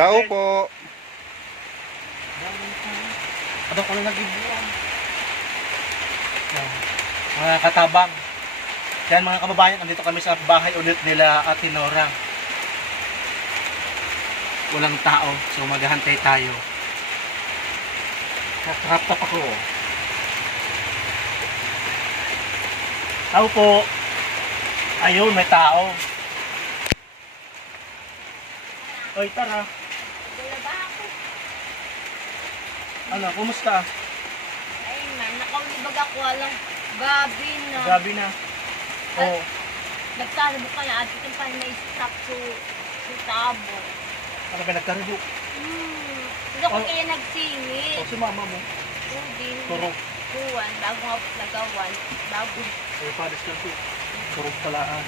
Tao po. Ano ko lang nag-ibuan. Mga katabang. Yan mga kababayan, nandito kami sa bahay ulit nila Ate Nora. Walang tao, so maghahantay tayo. Kakrap-tap ako. Tao po. Ayun, may tao. Oy, tara. Wala ba ako? Ano, kumusta? Ay man, nakaulibag ako walang gabi na. Gabi na. Oo. Nagtalo ka na at itong pa may stop to tabo. Ano ba nagkaribo? Hindi ko kaya nagsingit. O, si mama mo. Hindi. Turok. Kuwan, bago nga nagawan. Bago. Ay, palis lang po. Turok talaan.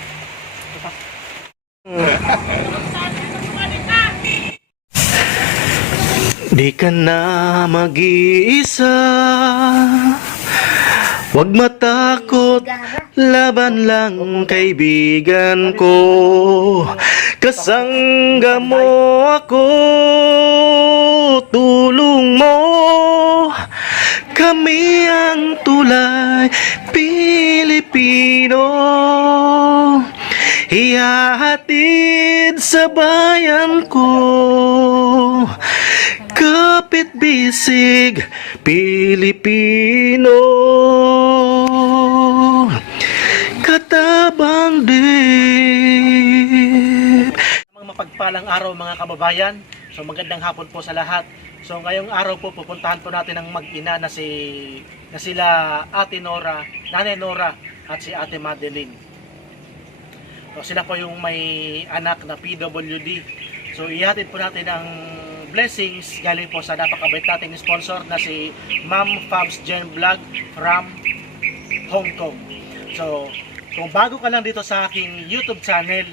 Di ka na mag-iisa. Huwag matakot, laban lang kaibigan ko. Kasangga mo ako, tulong mo. Kami ang tulay Pilipino, ihahatid sa bayan ko. Kapit bisig Pilipino, katabang dip. Mapagpalang araw mga kababayan. So magandang hapon po sa lahat. So ngayong araw po pupuntahan po natin ang mag-ina na sila Ate Nora, Nanay Nora at si Ate Madeline. So sila po yung may anak na PWD. So ihatid po natin ang blessings galing po sa napakabait nating sponsor na si Ma'am Fabs Jen Vlog from Hong Kong. So kung bago ka lang dito sa aking YouTube channel,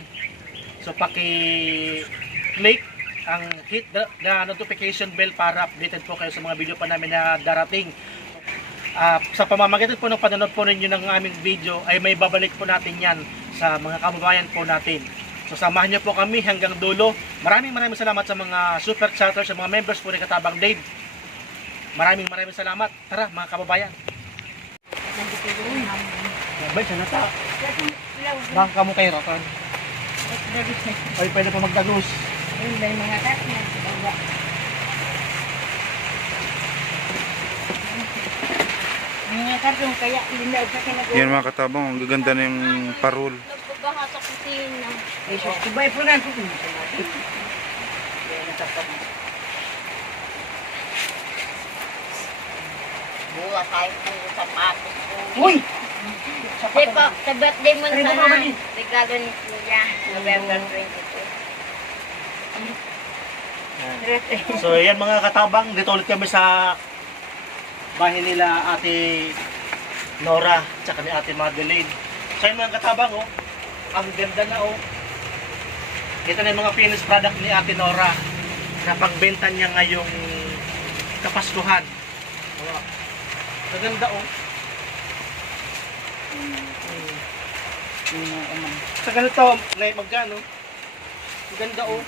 so paki-click ang hit the notification bell para updated po kayo sa mga video pa namin na darating. Sa pamamagitan po ng panonood po ninyo ng aming video ay may babalik po natin yan sa mga kababayan po natin. So samahan niyo po kami hanggang dulo. Maraming salamat sa mga super chatters, sa mga members po ni Katabang Dave. Maraming salamat. Tara mga kababayan. Bay, sana ta. Bangka mo kayo, Rakan. Ay, pwede pa magdagos. Ayun ba yung mga kat na? Mga kartong kaya lindaw sa kinagawa. Yan mga katabang, ang gaganda na yung parol. Nagpagaha sa kusina. Ay, sus, ibay po na ito. Buwa tayo po sa sapatos ko. Uy! Diba, sa birthday mo Ay, sana, baka mali. regalo ni Kuya, November 22. So yan mga katabang, dito ulit kami sa bahay nila Ate Nora tsaka ni Ate Madeline. So yan mga katabang, oh, ang ganda na, oh. Ito na yung mga finished product ni Ate Nora na pagbenta niya ngayong Kapaskuhan. Oh, maganda, oh. Sa ganito, magkano? Maganda, oh.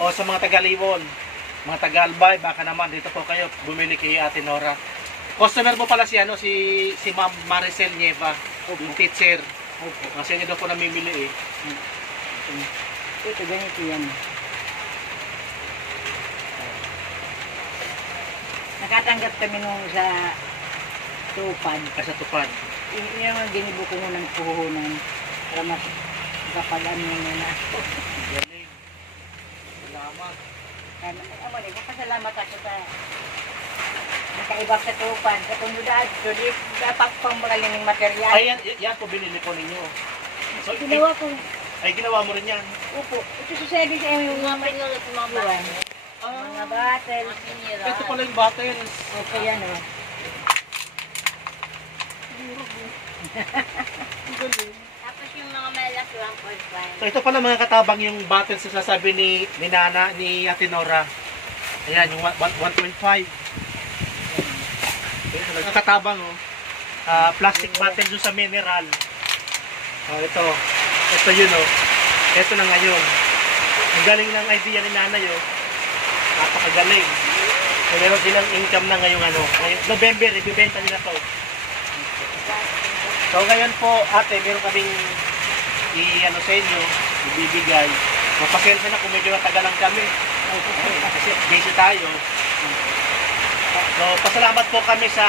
O sa mga taga-Liwon, mga taga-Albay, baka naman dito po kayo bumili kay Ate Nora. Customer mo pala si Ma'am Maricel Nieva, yung teacher. Kasi niya daw po namimili eh. Ito, ganito yan. Nakatanggap kami nung sa tupad. Sa tupad. Yung mga ginibo ko ng puhunan para mas kapagan mo na. Galing. Salamat. Magpasalamat ako sa nakaibak sa tupad. Sa kundudad, so dapat pang magaling ng material. Ay, yan po binili ko ninyo. So, Ginawa ko. ay ginawa mo rin yan. Upo. Ito susabi sa yung Mga pinulot ng mga buwan. bata. Mga battle. Mga sinira. Ito pala yung bottles. Okay yan o. Tapos yung mga malaki 1.5. So ito pala mga katabang yung bottles na sasabi ni Ate Nora. Ayan, yung 1.5. Mga katabang, oh. Plastic bottle dun sa mineral. Oh, ito yun, oh. Ito na ngayon. Ang galing ng idea ni nanay, oh. Napakagaling. So, meron silang income na ngayong ngayong November, ibibenta nila to. So ngayon po, ate, meron kaming sa inyo, ibibigay. Mapasensya na kung medyo natagalan kami. Kasi busy tayo. So, pasalamat po kami sa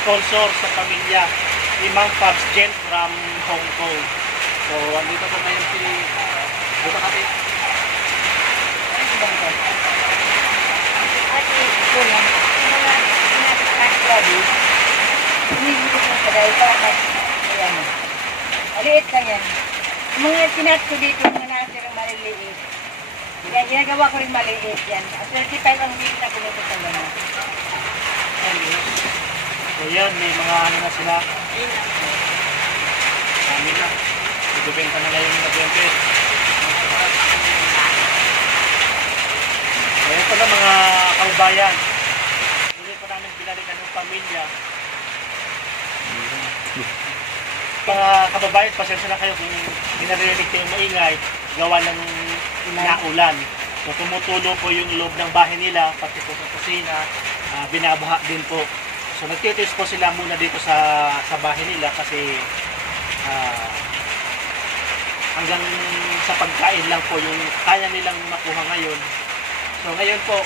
sponsor sa pamilya ni Ma'am Fabs Jen from Hong Kong. So, andito po ngayon si dito kami. Ate, ito lang. Mga sinasabi, hindi ko sa dahil para ayan. Maliit lang yan. Mga tinat ko dito, mga nasirang maliliit. Yan, ginagawa ko rin maliit yan. At 35 ang hindi na pinito sa gano'n. So yan, may mga na sila. Kami na. Ibibenta na ngayon ng November. Ngayon pala mga kaubayan. Muli pa namin binalikan ng pamilya. Mga kababayan, pasensya na kayo kung hinarinig kayong maingay, gawa ng naulan. So tumutulo po yung loob ng bahay nila, pati po sa kusina, binabaha din po. So nagtitiis po sila muna dito sa bahay nila kasi hanggang sa pagkain lang po yung kaya nilang makuha ngayon. So ngayon po,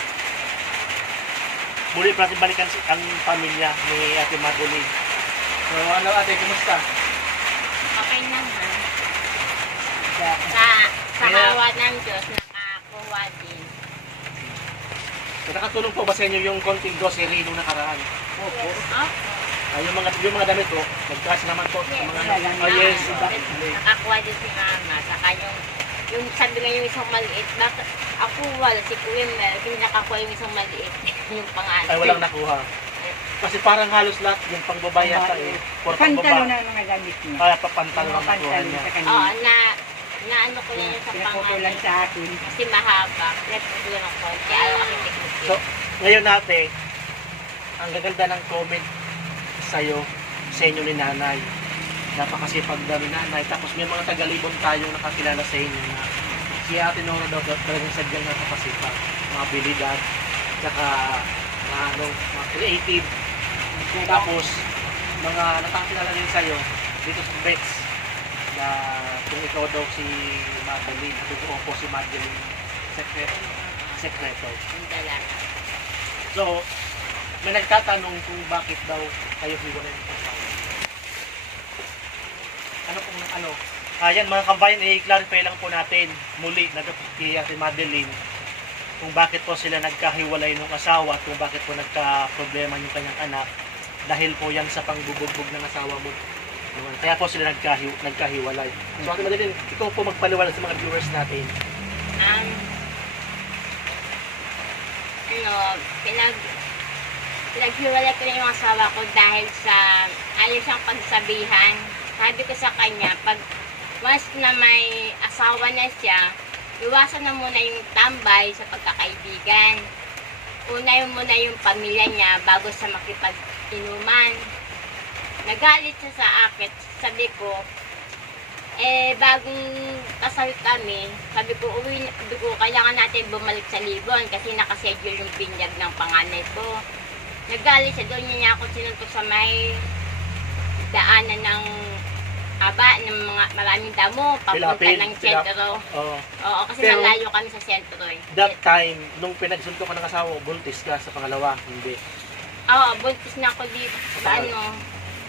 muli pa natin balikan ang pamilya ni Ate Madeline. So ano ate, kumusta? Okay naman. Sa Kaya- awa ng Diyos, nakakuha din. So nakatulong po ba sa inyo yung konting grocery nung nakaraan? Opo. Yung mga damit ko, nag-cash naman po sa mga oh yes, Nakakuha din si Mama. Saka yung sabi nga yung isang maliit, bakit ako wala, si Kuya Mel, hindi nakakuha yung isang maliit. Yung pangalan. ay walang nakuha. Kasi parang halos lahat yung pangbabae yata eh. For Pantalo pangbabae. na ang mga gamit niya. Kaya papantalo Mga ang nakuha pantalo niya. sa Oo, kanila. na ano ko lang yun sa Pinaputulan pangalan. sa akin. Kasi mahaba. Pinaputulan ako. Kaya ayaw kami tikmutin. So, ngayon natin, ang gaganda ng comment sa'yo, sa inyo ni nanay. Napakasipag daw ni nanay. Tapos may mga tagalibon tayong nakakilala sa inyo na si Ate Nora daw talagang sadyang napakasipag. Mga abilidad, tsaka mga creative. Tapos, mga nakakilala din sa'yo dito sa Bex na kung ikaw daw si Madeline, totoo po si Madeline Secreto. Yung dalaga. So, may nagtatanong kung bakit daw kayo hiwalay ng asawa. Ayan mga kabayan, i-clarify lang po natin muli na kay Ate Madeline kung bakit po sila nagkahiwalay ng asawa at kung bakit po nagka-problema yung kanyang anak dahil po yan sa pangbubugbog ng asawa mo. Kaya po sila nagkahiwalay. So Ate Madeline, ikaw po magpaliwanag sa mga viewers natin. Pinaghiwalay ko na yung asawa ko dahil sa ayaw siyang pagsabihan. Sabi ko sa kanya, pag once na may asawa na siya, iwasan na muna yung tambay sa pagkakaibigan. Unahin muna yung pamilya niya bago sa makipag-inuman. Nagalit siya sa akin. Sabi ko, bagong kasal kami, sabi ko, kailangan natin bumalik sa Libon kasi nakaschedule yung binyag ng panganay ko. Nagalit siya, doon niya ako sinuntok sa may daanan ng ng mga maraming damo, papunta ng sentro. Oo, kasi Pero, malayo kami sa sentro eh. That time, nung pinagsunto ka ng asawa, buntis ka sa pangalawa, hindi. Oo, buntis na ako dito.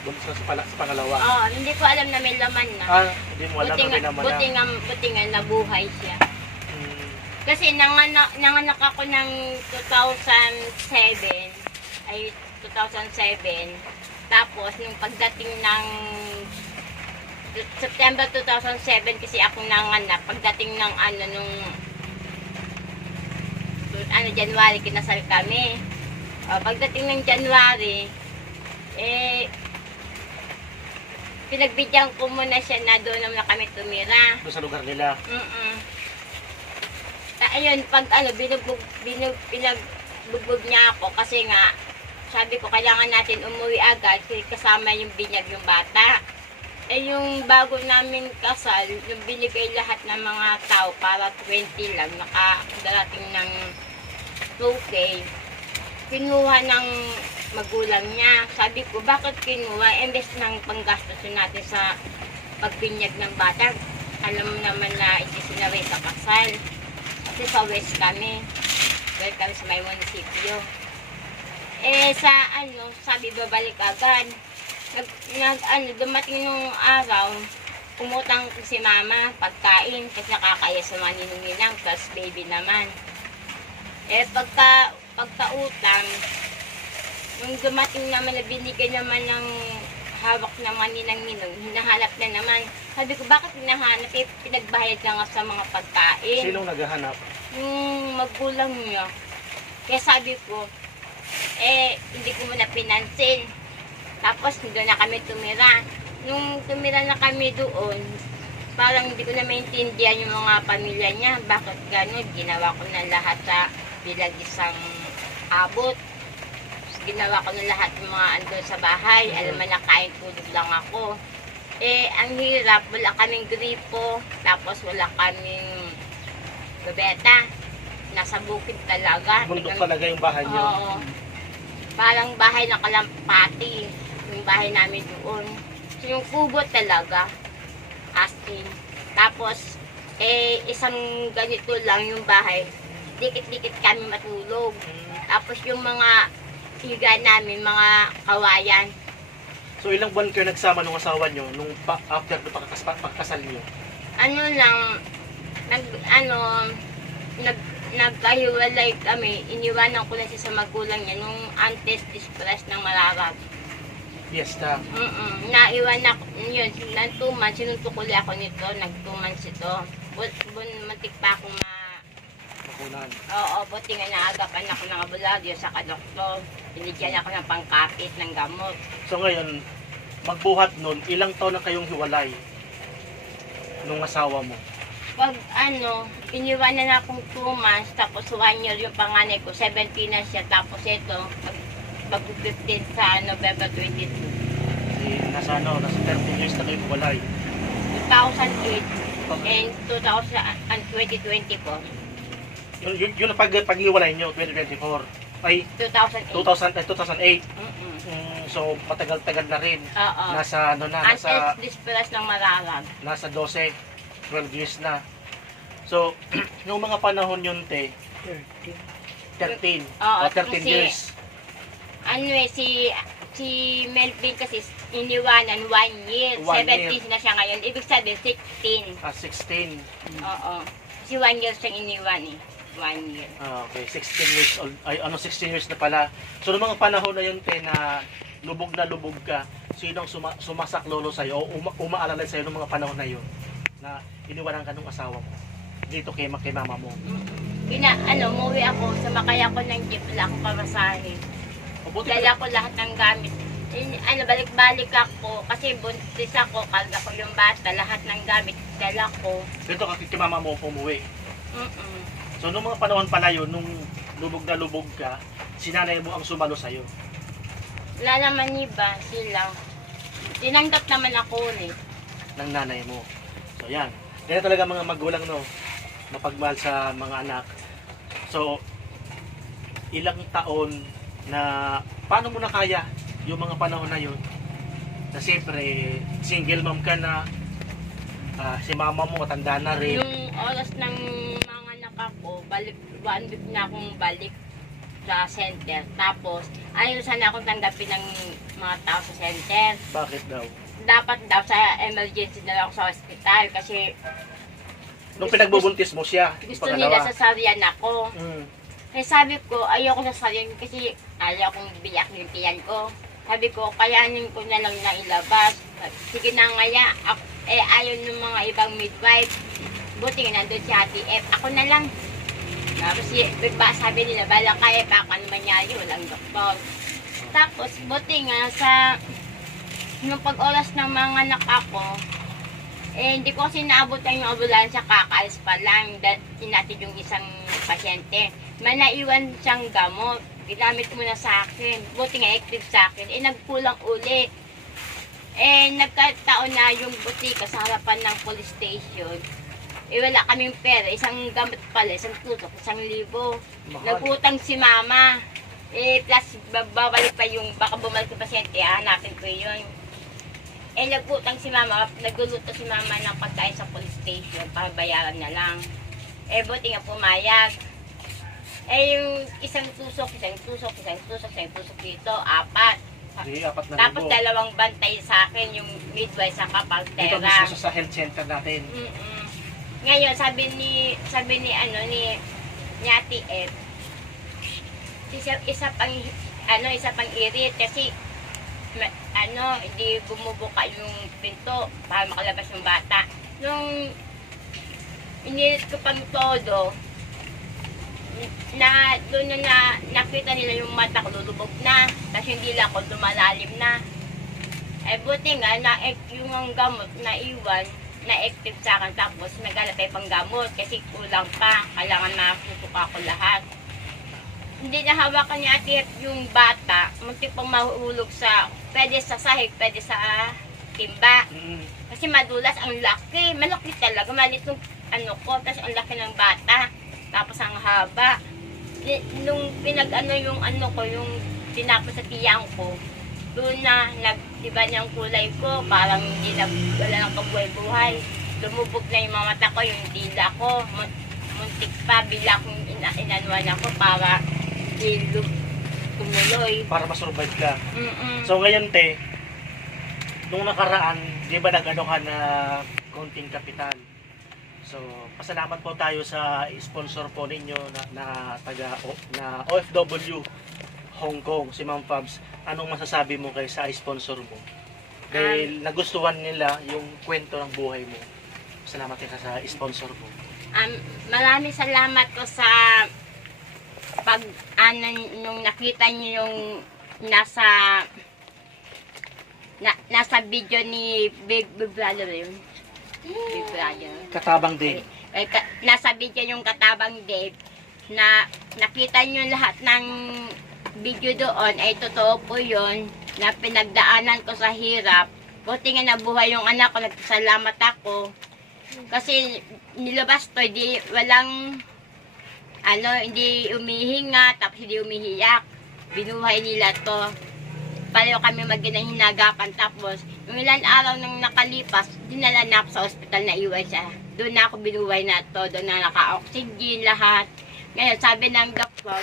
Buntis ka sa pangalawa. Oo, hindi ko alam na may laman na. Hindi mo alam na naman na. Buti nga nabuhay siya. Hmm, Kasi nanganak ako ng 2007. Tapos, nung pagdating ng September 2007 kasi ako nanganak, pagdating ng January, kinasal kami. Pagdating ng January, pinagbigyan ko muna siya na doon naman kami tumira. doon sa lugar nila. Ayun, pag pinagbubog niya ako kasi nga, sabi ko, kailangan natin umuwi agad kasi kasama yung binyag yung bata. Yung bago namin kasal, yung binigay lahat ng mga tao para 20 lang, nakadarating ng 2K, kinuha ng magulang niya. Sabi ko, bakit kinuha? Imbes ng panggastos natin sa pagbinyag ng bata. Alam mo naman na isisinaway sa kasal. Kasi sa West kami. Welcome sa may munisipyo. Sabi babalik agad. Dumating nung araw, umutang si mama pagkain kasi nakakaya sa mga ninong-ninang plus baby naman. Pagka-utang, nung dumating naman na binigay naman ng hawak ng mga ninang-ninong, hinahanap na naman. Sabi ko, bakit hinahanap? Pinagbayad na nga sa mga pagkain. Sinong naghahanap? Yung magulang niya. Kaya sabi ko, hindi ko muna pinansin. Tapos, doon na kami tumira. Nung tumira na kami doon, parang hindi ko na maintindihan yung mga pamilya niya. Bakit gano'n? Ginawa ko na lahat sa bilang isang abot. Ginawa ko na lahat ng mga andun sa bahay. Alam mo na kain tulog lang ako. Ang hirap. Wala kaming gripo. Tapos wala kaming gabeta. Nasa bukid talaga. Bundok talaga yung bahay niyo. Oo. Parang bahay ng kalampati. Yung bahay namin doon. So, yung kubo talaga. Astin. Tapos, isang ganito lang yung bahay. Dikit-dikit kami matulog. Tapos yung mga higa namin, mga kawayan. So ilang buwan kayo nagsama nung asawa niyo nung after the pagkasal niyo? Nagkahiwalay kami. Iniwanan ko na siya sa magulang niya nung antes dispres ng Malarag. Fiesta. Naiwan ako yun. Nang 2 months, sinuntukuli ako nito. Nag 2 months ito. Matik pa akong Makunan. Oo, buti nga naagapan ako ng abulado sa kadoktor. Binigyan ako ng pangkapit ng gamot. So ngayon, magbuhat nun, ilang taon na kayong hiwalay nung asawa mo? Pag iniwanan na akong 2 months, tapos 1 year yung panganay ko, 17 na siya, tapos ito, mag-15 sa November 22. Nasa 13 years na kayo hiwalay. 2008 and 2020 po. Yun ang paghiwalay nyo, 2024. Ay, 2008. 2008. So, matagal-tagal na rin. Oo. Nasa, Antes disperas ng Malarag. nasa 12 years na. So, yung mga panahon yun, 13. Oo, O 13 kasi, years. Si Melvin kasi iniwanan 1 year. 17 na siya ngayon. Ibig sabihin, 16. 16. Oo. Si 1 year siyang iniwan eh. 1 year. Okay, 16 years old. Ay, 16 years na pala. So, noong mga panahon na yun, na lubog ka, sinong sumasaklolo sa'yo o umaalala sa'yo noong mga panahon na yun na iniwanan ka ng asawa mo dito kay mama mo? Umuwi ako, sumakay ako ng jeep, wala akong pamasahe. Dala ko lahat ng gamit. Balik-balik ako, kasi buntis ako, karga ko yung bata, lahat ng gamit, dala ko. Dito kay mama mo umuwi. So, noong mga panahon pala yun, nung lubog ka, sinanay mo ang sumalo sa'yo. Wala naman iba, sila. Tinanggap naman ako ng nanay mo. So, yan. Yan talaga mga magulang, no? Mapagmahal sa mga anak. So, ilang taon na, paano mo na kaya yung mga panahon na yun? Na siyempre, single mom ka na, si mama mo matanda na rin. Yung oras ng mga anak ako, 1 week na akong balik sa center. Tapos, ayaw sana akong tanggapin ng mga tao sa center. Bakit daw? Dapat daw sa emergency na lang ako sa hospital kasi Nung pinagbubuntis mo siya, gusto nila sasaryan ako. Eh sabi ko, ayoko sasaryan kasi ayaw kong biyak yung tiyan ko. Sabi ko, kayanin ko na lang na ilabas. Sige na ngaya, ayaw ng mga ibang midwife. Buti nga nandun si Ate F. Ako na lang. Tapos sabi nila, bala ka F, ako naman nyari, walang doktor. Tapos, buti nga sa nung pag-oras ng mga anak ako, hindi ko kasi naabutan yung ambulansya, kakaalis pa lang, sinatid yung isang pasyente. May naiwan siyang gamot, ginamit mo na sa akin, buti nga active sa akin, nagkulang uli. Nagkataon na yung butika sa harapan ng police station, Eh wala kaming pera, isang gamot pala, isang tutok, 1,000. Mahal. Nagutang si mama. Eh plus babalik pa yung, baka bumalik yung pasyente, hanapin ko yun. Eh nagutang si mama, nagluluto si mama ng pagkain sa police station para bayaran na lang. Eh buti nga pumayag. Eh yung isang tusok dito, 4. Di, 4,000. Tapos 2 bantay sa akin, yung midwife sa Dito kapagtera. mismo sa health center natin. Ngayon, sabi ni Ate Ed, isa pang irit kasi hindi bumubuka yung pinto para makalabas yung bata. Nung inirit ko pang todo, doon na nakita nila yung mata ko lulubog na, tapos yung dila ko lumalalim na. Eh buti nga, yung ang gamot na iwan, na-active sa akin, tapos naghanap tayo pang gamot kasi kulang pa, kailangan masusuka ko lahat. Hindi na hawakan ni Ate yung bata, muntik pang mahulog pwede sa sahig, pwede sa timba. Kasi madulas, ang laki, malaki talaga, malit yung tapos ang laki ng bata. Tapos ang haba. Nung yung tinapos sa tiyang ko, doon na nag-iba niyang kulay ko, parang hindi wala ng kabuhay-buhay. Lumubog na yung mga mata ko, yung dila ko, muntik pa, bila kong inanuan ako para tumuloy. Para masurvive ka. So ngayon, te, nung nakaraan, di ba nag-ano ka na konting kapital? So, pasalamat po tayo sa sponsor po ninyo na OFW Hong Kong, si Ma'am Fabs. Anong masasabi mo kay sa sponsor mo? Dahil nagustuhan nila yung kwento ng buhay mo. Salamat ka sa sponsor mo. Maraming salamat ko sa nung nakita niyo yung nasa video ni Big Brother yun. Big Brother. Katabang din. Nasa video yung Katabang Dave na nakita nyo lahat ng video doon ay totoo po yun na pinagdaanan ko sa hirap. Buti nga nabuhay yung anak ko, nagsalamat ako. Kasi nilabas to, hindi umihinga, tapos hindi umihiyak. Binuhay nila to. Pareho kami magandang hinagapan. Tapos, yung ilang araw nang nakalipas, dinala na ako sa ospital na iwan siya. Doon na ako binuhay na to. Doon na naka-oxygen lahat. Ngayon, sabi ng doktor,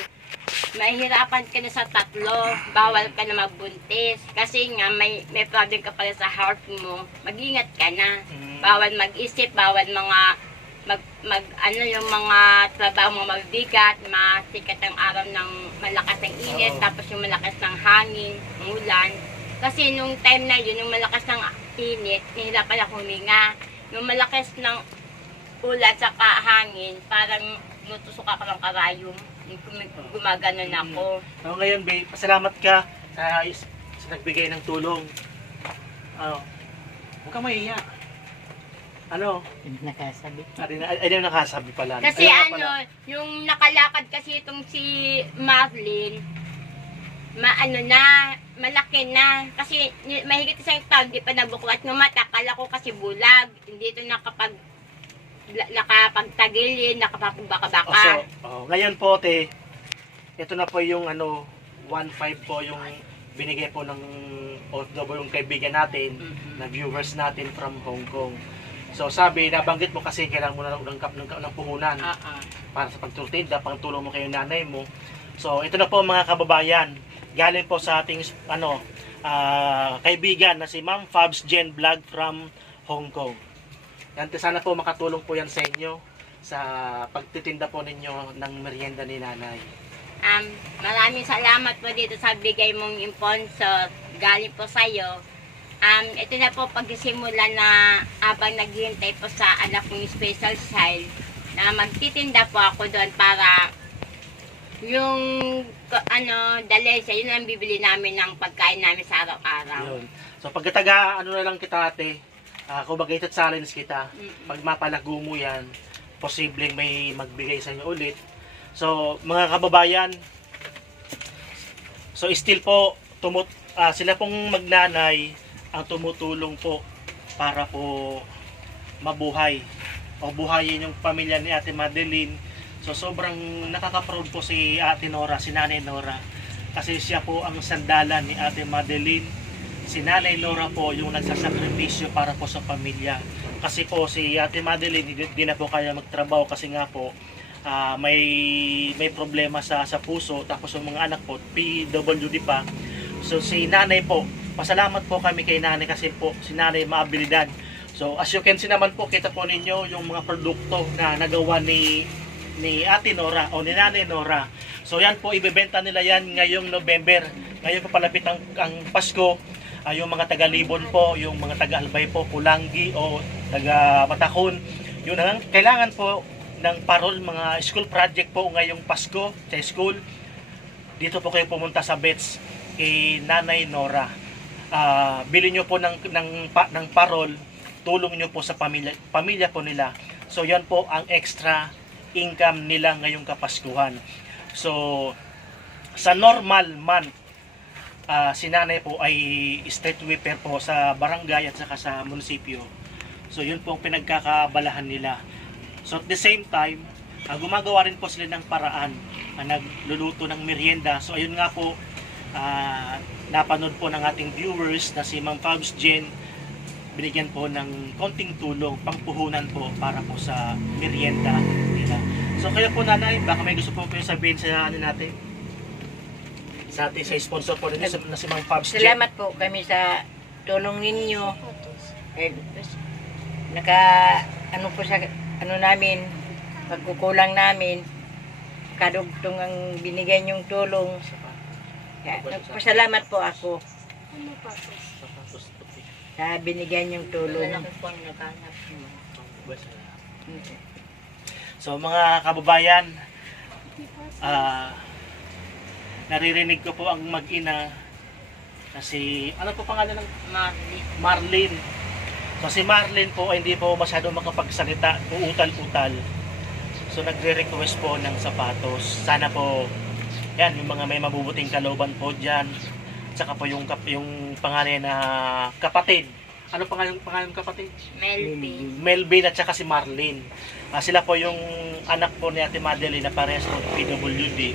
mahihirapan ka na sa 3. Bawal ka na magbuntis. Kasi nga, may problem ka pala sa heart mo. Mag-ingat ka na. Bawal mag-isip, bawal yung mga trabaho mga mabibigat, masikat ang araw ng malakas ng init, tapos yung malakas ng hangin, ng ulan. Kasi nung time na yun, nung malakas ng init, nahirapan ako huminga. Nung malakas ng ulan sa hangin, parang nutusok ako ng karayom. Gumaganon ako. So ngayon, babe, pasalamat ka sa nagbigay ng tulong. Huwag ka mahiya. Nakasabi. Ay, nakasabi pala. Kasi Ayun pala. yung nakalakad kasi itong si Marlene, malaki na. Kasi mahigit isang taon, di pa nabuklat ng mata. Kala ko kasi bulag. Hindi ito nakapagtagilin, nakapagbaka-baka. Ngayon po, te, ito na po yung 1.5 po yung binigay po ng OFW yung kaibigan natin, na viewers natin from Hong Kong. So sabi, nabanggit mo kasi kailangan mo na ng puhunan para sa pagtutinda, pangtulong mo kayo nanay mo. So ito na po mga kababayan, galing po sa ating kaibigan na si Ma'am Fabs Jen Vlog from Hong Kong. Yan, sana po makatulong po yan sa inyo sa pagtitinda po ninyo ng merienda ni nanay. Maraming salamat po dito sa bigay mong sponsor. Galing po sa'yo. Ito na po pagsisimula na habang naghihintay po sa anak kong special child na magtitinda po ako doon para yung dalensya, yun ang bibili namin ng pagkain namin sa araw-araw. Yun. So pagkataga, na lang kita ate, kumbaga ito challenge kita. Pag mapalago mo yan, posibleng may magbigay sa inyo ulit. So mga kababayan, so still po, sila pong magnanay ang tumutulong po para po mabuhay o buhayin yung pamilya ni Ate Madeline. So sobrang nakaka-proud po si Ate Nora, si Nanay Nora. Kasi siya po ang sandalan ni Ate Madeline. Si Nanay Nora po yung nagsasakripisyo para po sa pamilya. Kasi po si Ate Madeline hindi na po kaya magtrabaho kasi nga po may problema sa puso. Tapos yung mga anak po PWD pa. So si Nanay po, pasalamat po kami kay Nanay kasi po si Nanay maabilidad. So as you can see naman po, kita po ninyo yung mga produkto na nagawa ni Ate Nora o ni Nanay Nora. So yan po, ibebenta nila yan ngayong November. Ngayon po palapit ang Pasko. Yung mga taga-Libon po, yung mga taga-Albay po, Pulangi o taga-Matahon, yun ang kailangan po ng parol, mga school project po ngayong Pasko sa school. Dito po kayo pumunta sa Bets kay Nanay Nora. Bili nyo po ng parol, tulong nyo po sa pamilya po nila. So yan po ang extra income nila ngayong Kapaskuhan. So sa normal month, si Nanay po ay street sweeper po sa barangay at saka sa munisipyo. So yun po ang pinagkakabalahan nila. So at the same time, gumagawa rin po sila ng paraan, nagluluto ng merienda. So ayun nga po, napanood po ng ating viewers na si Ma'am Fabs Jen, binigyan po ng konting tulong, pangpuhunan po para po sa merienda nila. So kayo po Nanay, baka may gusto po kayo sabihin sa natin? Sa ating sa sponsor po ninyo na si Ma'am Fabs Jen. Salamat po kami sa tulong ninyo. Po sa namin, pagkukulang namin, kadugtong ang binigay niyong tulong. Kaya, nagpasalamat po ako sa binigyan niyong tulong. So mga kababayan, naririnig ko po ang mag-ina na si, ano po pangalan ng Marlene. So si Marlene po ay hindi po masyado makapagsalita, uutal-utal. So nagre-request po ng sapatos. Sana po, yan, yung mga may mabubuting kalooban po dyan. Tsaka po yung pangalan na kapatid. Ano pangalan ng kapatid? Melvin at saka si Marlene. Sila po yung anak po ni Ate Madeline na parehas po PWD.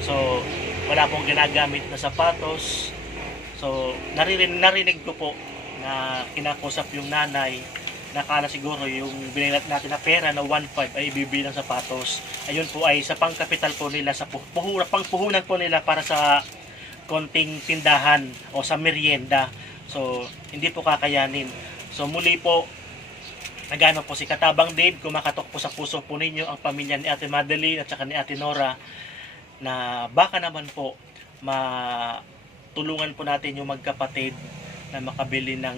So wala pong ginagamit na sapatos. So narinig ko po na kinakusap yung nanay, nakala siguro yung binilat natin na pera na 1.5 ay ibibili ng sapatos. Ayun po ay sa pangkapital po nila, sa pangpuhunan po nila para sa konting tindahan o sa merienda. So hindi po kakayanin. So muli po, nagano po si Katabang Dave, kumakatok po sa puso po ninyo ang pamilya ni Ate Madeline at saka ni Ate Nora, na baka naman po matulungan po natin yung magkapatid na makabili ng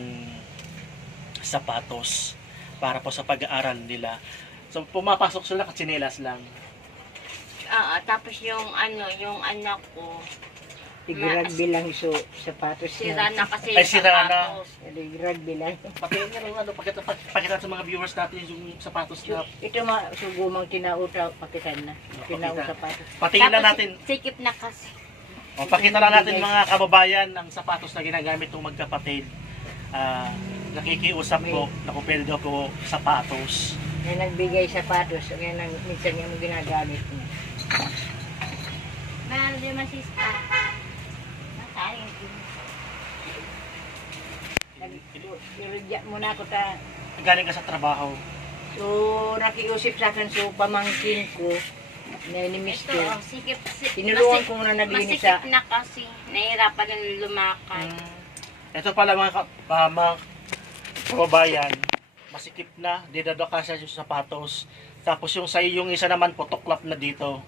sapatos para po sa pag-aaral nila. So pumapasok sila katsinelas lang. Tapos yung anak ko, Tig-rugby lang so sapatos sira na kasi Ay, yung sira na. sapatos. Tig-rugby lang. Pakita sa mga viewers natin yung sapatos na Ito sugumang tinauta, pakitan na. Tinauta sapatos. patingin lang Tapos natin. sikip na kasi. Pakita lang natin mga kababayan ang sapatos na ginagamit ng magkapatid. Nakikiusap po na kung pwede daw po sapatos. Ngayon nagbigay sapatos, ngayon minsan yung ginagamit niya. Meron din masista. Masayang. Irudya muna ako ta. Galing ka sa trabaho. So, nakiusip sa akin so pamangkin ko na ni Ito, Mr. sikip. Tinulungan ko muna naglinis sa... Masikip na kasi. Nahirapan na lumakad. Ito pala mga kababayan, masikip na, didadaka siya yung sapatos. Tapos yung isa naman po, tuklap na dito.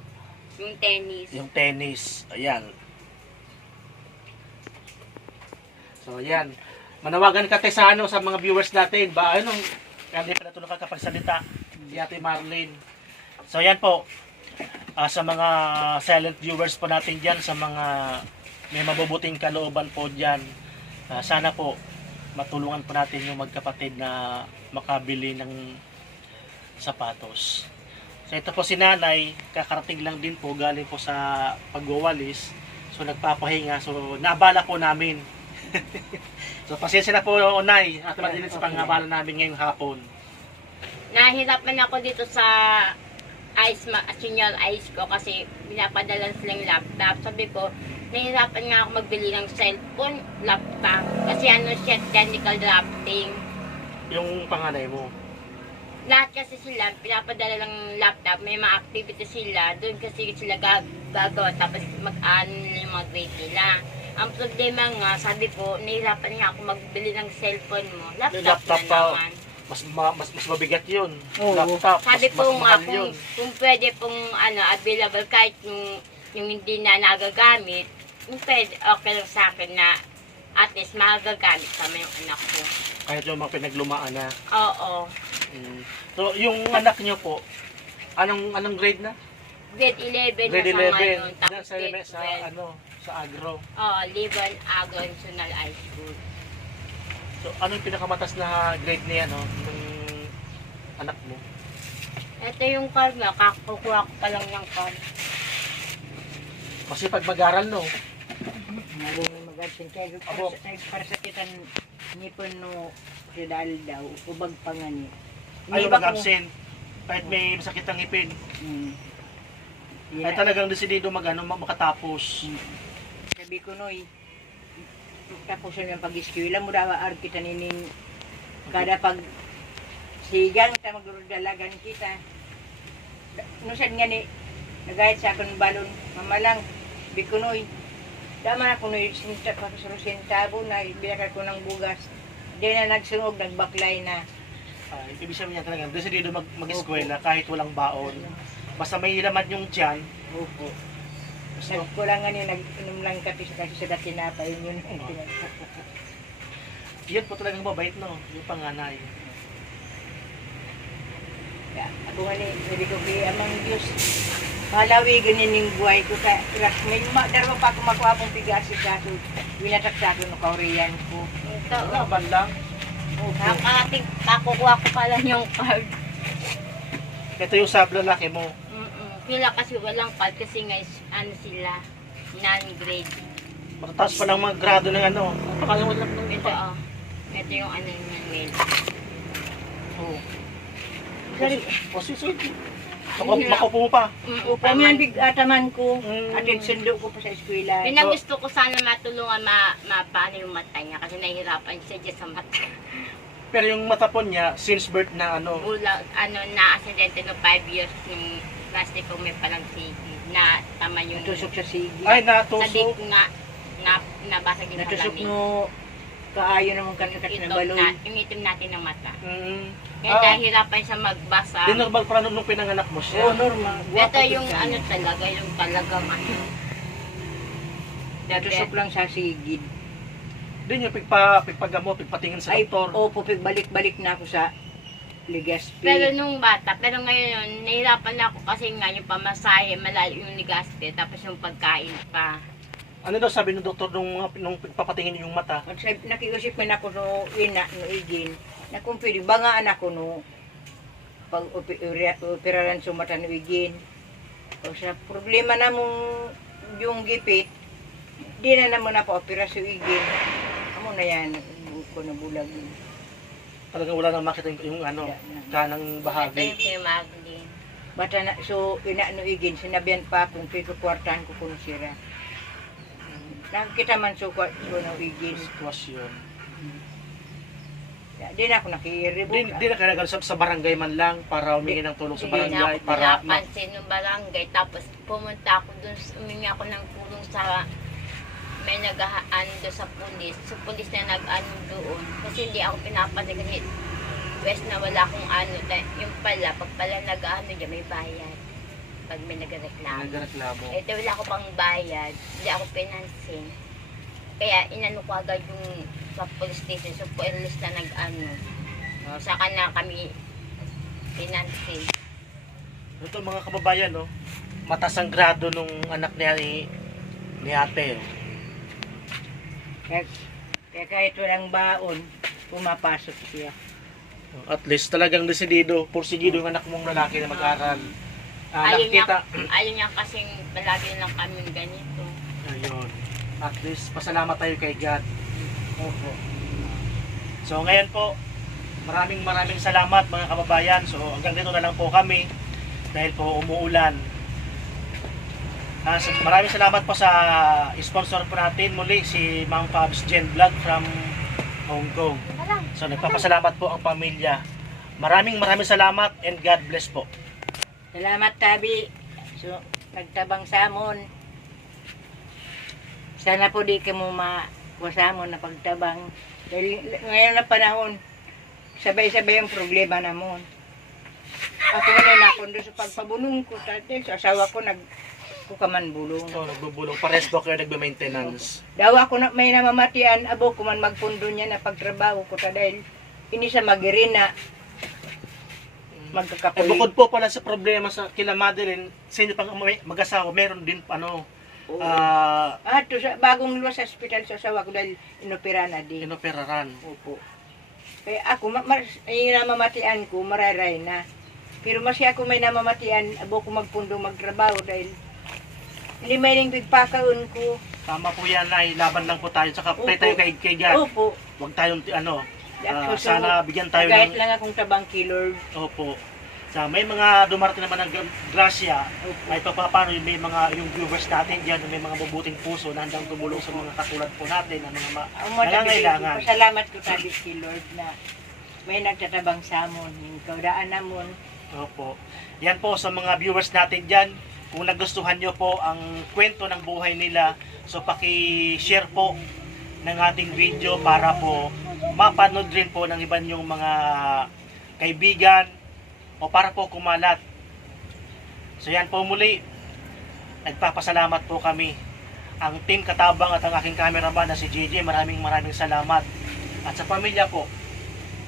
Yung tennis. Yung tennis. Ayan. So, ayan. Manawagan ka sa mga viewers natin. Hindi pa natulong ka kapagsalita. Si Ate Marlene. So, ayan po. Sa mga silent viewers po natin dyan, sa mga may mabubuting kalooban po dyan, sana po matulungan po natin yung magkapatid na makabili ng sapatos. So ito po si Nanay, kakarating lang din po, galing po sa pagwawalis. So nagpapahinga, so naabala po namin. So pasensya na po, Nay, at madilin sa pangabala namin ngayong hapon. nahirapan ako dito sa senior ice ko kasi pinapadala silang laptop. Sabi ko, nahihirapan nga ako magbili ng cellphone, laptop. Kasi ano siya, technical drafting. Yung panganay mo. Lahat kasi sila, pinapadala ng laptop, may mga activity sila, doon kasi sila gagawa, tapos mag-ano nila yung mga grade nila. Ang problema nga, sabi ko, nahihirapan nga ako magbili ng cellphone mo. Laptop Laptop na pa. naman. Mas mabigat yun. Oo. Laptop. Sabi mas po nga, mahal yun. kung pwede pong available kahit yung hindi na nagagamit, yung pwede, okay lang sa akin na at least magagamit kami yung anak ko. Kahit yung mga pinaglumaan na. Oo. So, yung anak niyo po, anong grade na? Grade 11 Grade na sa 11. ngayon. Na Tapos sa, grade sa, 12. sa agro. Oo, Libon Agro National High School. So, ano yung pinakamatas na grade niya, no? Ng anak mo? Ito yung card nga, kakukuha ko pa lang ng card. Kasi pag mag-aral, no? Marunong mag-absent kaya Abo. para sa kitan nipon no si dahil daw ubag pangani. Ayaw mag-absent. Kahit may masakit ang ngipin. Ay talagang desidido makatapos. Sabi ko noy tapos yung pag-eskwela mo daw ar kita nining kada pag sigang ta magdalagan kita. Nusad nga ni nagayat sa akong balon mamalang bikunoy dama ako noy sinta pa sa sentabo na ibinakar ko ng bugas di na nagsunog nagbaklay na Ay, ibig sabihin niya talaga, desidido mag-eskwela kahit walang baon. Basta may laman yung tiyan. opo So, nagkulangan yun nag-inom lang kape sa kasi sa dati na pa yun yan po talagang mabait, no? Yung panganay. ako nga ni sabi ko kay amang Diyos malawi ganin yung buhay ko sa may darwa pa ako makuha akong pigasi sa akin winatak sa akin ng kauriyan ko Ito, Laban lang. kakating kakukuha ko pa lang yung card. Ito yung sa lalaki mo. Sila kasi walang card kasi nga sila, non-grade. Matataas pa lang mga grado ng ano. Pakalaman lang ng Ito ito yung yung grade. Oo. Sorry. O, sige. Makupo mo pa. upo man big-ataman ko Mm. at sundo ko pa sa eskwela Yun ang gusto ko sana matulungan paano yung mata niya kasi nahihirapan siya dyan sa mata. Pero yung mata po niya, since birth na ano. Na-aksidente no 5 years yung plastic ko may palang sige na tama yung natusok sa sige Ay, sa natusok. dik nga nabasag yung natusok salamin. no kaayo naman kanakat na baloy Yung itim natin ng mata. Kaya Ah, nahihirapan siya magbasa. di normal pa nung pinanganak mo siya. oo normal Ito yung talaga, yung talagang natusok lang sa sigid Di yung pigpagamot, pigpatingin sa ay doktor. opo balik-balik na ako sa Legazpi Pero nung bata, pero ngayon, nahihirapan na ako kasi nga yung pamasahe, malayo yung ligaste, tapos yung pagkain pa. Ano daw sabi ng doktor nung pagpapatingin yung mata? nakiusip man ako no ina no igin na kung pwede bangaan ako no pag operaran sa mata no igin o sa problema na mong yung gipit di na naman na pa-opera sa igin amo na yan ko na bulag Talagang wala nang makita yung ano, kanang Ito bahagi. yung kay Magdalene. bata na so ina no igin sinabihan pa kung pwede kwartahan ko kung sira nakita man so no igin Sitwasyon. di na ako nakiribok Di na kailangan sa barangay man lang para humingi ng tulong sa Hindi na barangay. ako Para pinapansin ng barangay. Tapos pumunta ako dun, humingi ako ng tulong sa may nag-ano doon sa pulis. So pulis na nag-ano doon. Kasi hindi ako pinapansin kasi west na wala akong ano. Yung pala, pag pala nag-ano dyan, may bayad. Pag may nagreklamo. nagreklamo. Ito wala ako pang bayad. Hindi ako pinansin. Kaya inano ko agad yung sa police station. So police na nag-ano. Saka na kami pinansin. Ito mga kababayan, no? Mataas ang grado nung anak niya ni ate. kaya kahit walang baon pumapasok siya At least talagang desidido, porsigido yung anak mong lalaki na mag-aral. Ayaw Nakita. niya kasing palagi lang kami ganito. Ayun. At least pasalamat tayo kay God. opo So ngayon po, maraming salamat mga kababayan. So hanggang dito na lang po kami dahil po umuulan. Maraming salamat po sa sponsor po natin muli, si Ma'am Pabs Jen Vlog from Hong Kong. So nagpapasalamat po ang pamilya. Maraming salamat and God bless po. Salamat, Tabi. So, nagtabang samon. Sana po di ka mo makusamon na pagtabang. Dahil ngayon na panahon, sabay-sabay ang problema namon. Ako ngayon nakundo sa pagpabulong ko. Dahil sa asawa ko, kukaman bulong. So nagbubulong pares po kayo nagbe-maintenance. Daw ako na may namamatian, abo ko man magpundo niya na pagtrabaho ko. Dahil ini sa magirina, Eh, magkakapoy. bukod po pala sa problema sa kila Madeline, sa inyo pang mag-asawa, meron din Oo. ah, Ato sa bagong luwas sa hospital sa asawa ko dahil inopera na din. inoperaran. Opo. Kaya ako, ay namamatian ko, mararay na. Pero masya ako may namamatian, abo ko magpundo magtrabaho dahil limay ning bigpakaon ko. Tama po yan, ay laban lang po tayo. Saka pray Opo. tayo kay God. Opo. Huwag tayong Ako, sana bigyan tayo Kahit ng lang akong tabang Lord. opo. Sa may mga dumarating naman ng grasya, Opo. ay paano may mga yung viewers natin diyan, may mga mabuting puso na handang tumulong sa mga katulad po natin, ang mga Ang mga nangangailangan. pasalamat ko tabi kay Lord na may nagtatabang samon. Yung kaudaan namon. Opo. Yan po sa mga viewers natin diyan. Kung nagustuhan nyo po ang kwento ng buhay nila, so paki-share po ng ating video para po mapanood rin po ng iba yung mga kaibigan o para po kumalat. So yan po muli, nagpapasalamat po kami. Ang team Katabang at ang aking cameraman na si JJ, maraming salamat. At sa pamilya po,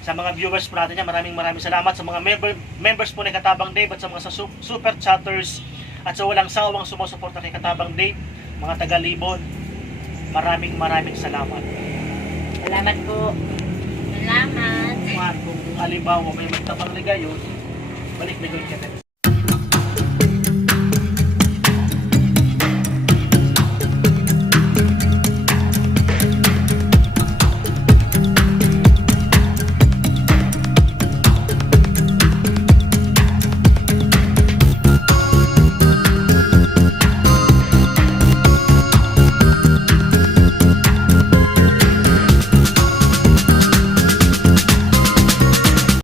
sa mga viewers po natin yan, maraming salamat. Sa mga members po ng Katabang Dave at sa mga super chatters at sa walang sawang sumusuporta kay Katabang Dave, mga taga-Libon, maraming salamat. Salamat po. Salamat. Kung halimbawa may magtabang ligayon, balik na gawin ka